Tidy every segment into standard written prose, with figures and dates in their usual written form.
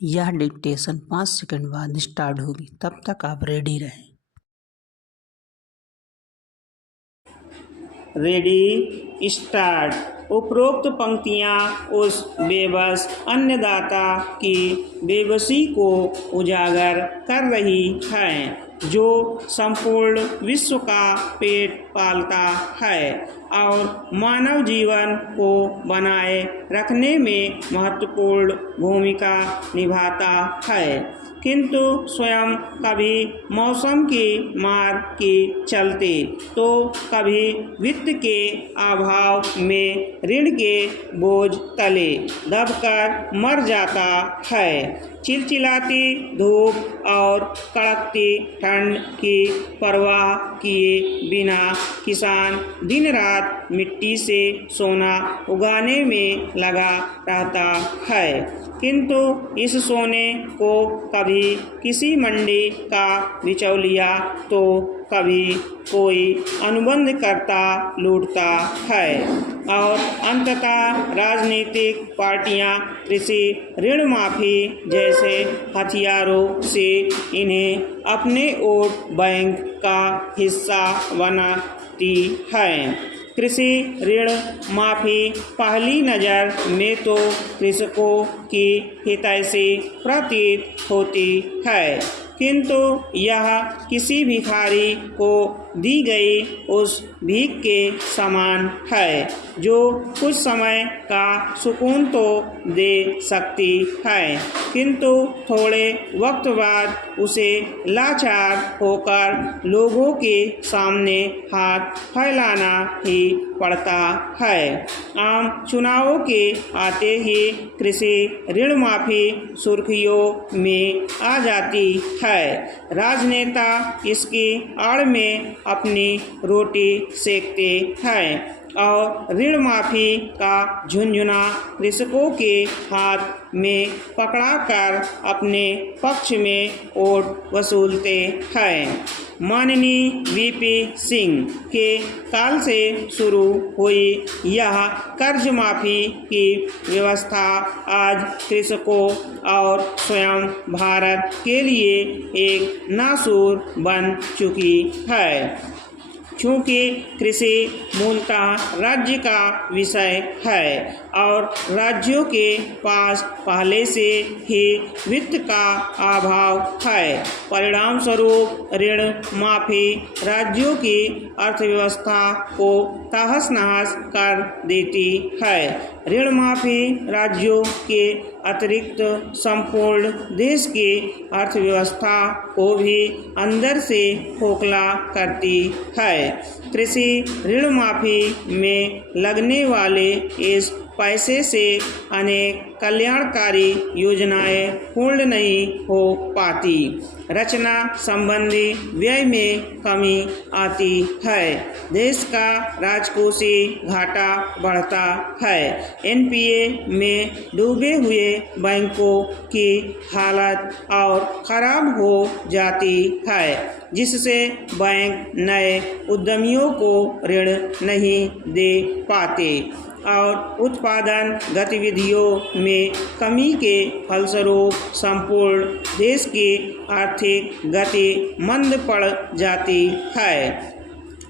यह dictation 5 second बाद start होगी, तब तक आप रेडी रहें। Ready start. उपरोक्त पंक्तियाँ उस बेबस अन्नदाता की बेबसी को उजागर कर रही हैं जो संपूर्ण विश्व का पेट पालता है और मानव जीवन को बनाए रखने में महत्वपूर्ण भूमिका निभाता है, किंतु स्वयं कभी मौसम की मार के चलते तो कभी वित्त के अभाव में ऋण के बोझ तले दबकर मर जाता है। चिलचिलाती धूप और कड़कती ठंड की परवाह किए बिना किसान दिन रात मिट्टी से सोना उगाने में लगा रहता है, किंतु इस सोने को कभी किसी मंडी का बिचौलिया तो कभी कोई अनुबंधकर्ता लूटता है और अंततः राजनीतिक पार्टियां कृषि ऋण माफी जैसे हथियारों से इन्हें अपने वोट बैंक का हिस्सा बनाती हैं। कृषि ऋण माफी पहली नज़र में तो कृषकों की हितैषी प्रतीत होती है, किंतु यह किसी भिखारी को दी गई उस भीख के समान है जो कुछ समय का सुकून तो दे सकती है, किंतु थोड़े वक्त बाद उसे लाचार होकर लोगों के सामने हाथ फैलाना ही पड़ता है। आम चुनावों के आते ही कृषि ऋण माफी सुर्खियों में आ जाती है। राजनेता इसकी आड़ में अपनी रोटी सेकते हैं और ऋण माफी का झुंझुना कृषकों के हाथ में पकड़ाकर अपने पक्ष में वोट वसूलते हैं। माननीय वीपी सिंह के काल से शुरू हुई यह कर्ज माफी की व्यवस्था आज कृषकों और स्वयं भारत के लिए एक नासूर बन चुकी है। चूँकि कृषि मूलतः राज्य का विषय है और राज्यों के पास पहले से ही वित्त का अभाव है, परिणाम स्वरूप ऋण माफी राज्यों की अर्थव्यवस्था को तहस नहस कर देती है। ऋण माफी राज्यों के अतिरिक्त संपूर्ण देश की अर्थव्यवस्था को भी अंदर से खोखला करती है। कृषि ऋण माफी में लगने वाले इस पैसे से अनेक कल्याणकारी योजनाएं पूर्ण नहीं हो पाती, रचना संबंधी व्यय में कमी आती है, देश का राजकोषीय घाटा बढ़ता है, एनपीए में डूबे हुए बैंकों की हालत और खराब हो जाती है, जिससे बैंक नए उद्यमियों को ऋण नहीं दे पाते और उत्पादन गतिविधियों में कमी के फलस्वरूप संपूर्ण देश की आर्थिक गति मंद पड़ जाती है।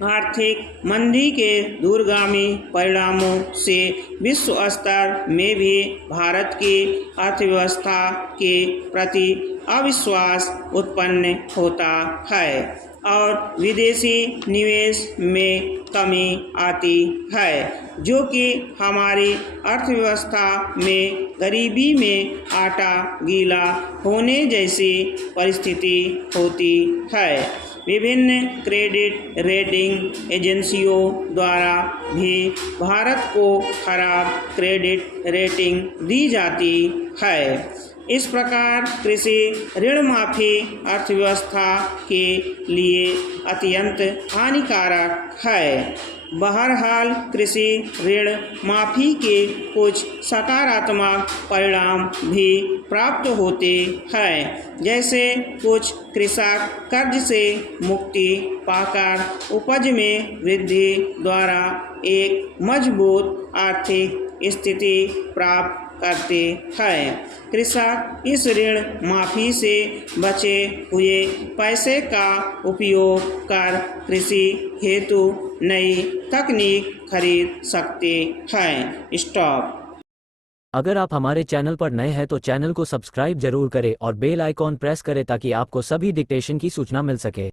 आर्थिक मंदी के दूरगामी परिणामों से विश्व स्तर में भी भारत की अर्थव्यवस्था के प्रति अविश्वास उत्पन्न होता है और विदेशी निवेश में कमी आती है, जो कि हमारी अर्थव्यवस्था में गरीबी में आटा गीला होने जैसी परिस्थिति होती है। विभिन्न क्रेडिट रेटिंग एजेंसियों द्वारा भी भारत को खराब क्रेडिट रेटिंग दी जाती है। इस प्रकार कृषि ऋण माफी अर्थव्यवस्था के लिए अत्यंत हानिकारक है। बहरहाल कृषि ऋण माफी के कुछ सकारात्मक परिणाम भी प्राप्त होते हैं, जैसे कुछ कृषक कर्ज से मुक्ति पाकर उपज में वृद्धि द्वारा एक मजबूत आर्थिक स्थिति प्राप्त करते हैं। कृषक इस ऋण माफी से बचे हुए पैसे का उपयोग कर कृषि हेतु नई तकनीक खरीद सकते हैं। स्टॉप। अगर आप हमारे चैनल पर नए हैं तो चैनल को सब्सक्राइब जरूर करें और बेल आइकॉन प्रेस करें ताकि आपको सभी डिक्टेशन की सूचना मिल सके।